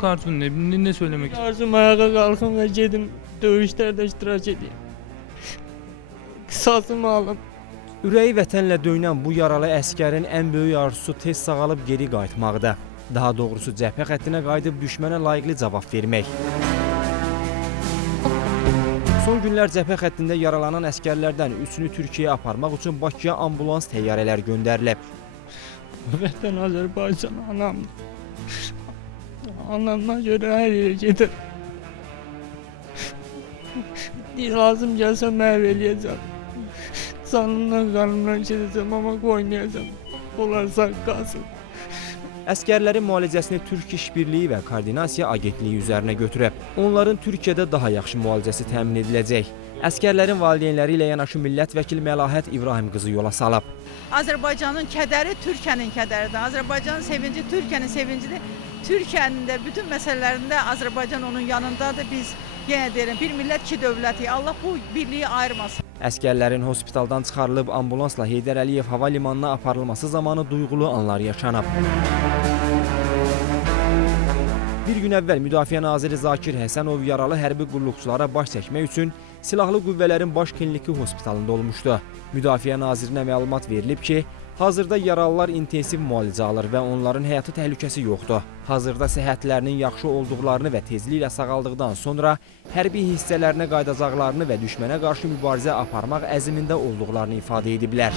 İlk arzun ne söylemek istiyorsun? Arzum ayağa kalkın ve gedim dövüşlerde iştirak edeyim. Qisasımı alın. Ürəyi vətənlə döyünən bu yaralı əskərin ən böyük arzusu tez sağalıb geri qayıtmaqda. Daha doğrusu cəbhə xəttinə qayıdıb düşmənə layiqli cavab vermək. Son günlər cəbhə xəttində yaralanan əskərlərdən üçünü Türkiyəyə aparmaq üçün Bakıya ambulans təyyarələr göndərilib. Vətən Azərbaycan anamdır. Anamdan görə hər yerə gedir. Lazım gəlsə məhv eləyəcəm. Canımdan qanımdan gedəcəm, amma qoymayacam. Onlar sağ qalsın. Əskərlərin müalicəsini Türk İş Birliyi və Koordinasiya Agentliyi üzərinə götürüb. Onların Türkiyədə daha yaxşı müalicəsi təmin ediləcək. Əskərlərin valideynləri ilə yanaşı millət vəkili Məlahət İbrahim qızı yola salıb. Azərbaycanın kədəri Türkiyənin kədəridir. Azərbaycanın sevinci Türkiyənin sevincidir. Türkiyənin də bütün məsələlərində Azərbaycan onun yanındadır. Biz yenə deyirəm, bir millət, iki dövlətik. Allah bu birliyi ayırmasın. Əskərlərin hospitaldan çıxarılıb ambulansla Heydər Əliyev hava limanına aparılması zamanı duyğulu anlar yaşanıb. Bir gün əvvəl Müdafiə Naziri Zakir Həsənov yaralı hərbi qulluqçulara baş çəkmək üçün Silahlı Qüvvələrin Baş Kliniki Hospitalında olmuşdu. Müdafiə Nazirinə məlumat verilib ki, hazırda yaralılar intensiv müalicə alır və onların həyatı təhlükəsi yoxdur. Hazırda səhhətlərinin yaxşı olduqlarını və tezliklə sağaldıqdan sonra hərbi hissələrinə qayıdacaqlarını və düşmənə qarşı mübarizə aparmaq əzmində olduqlarını ifadə ediblər.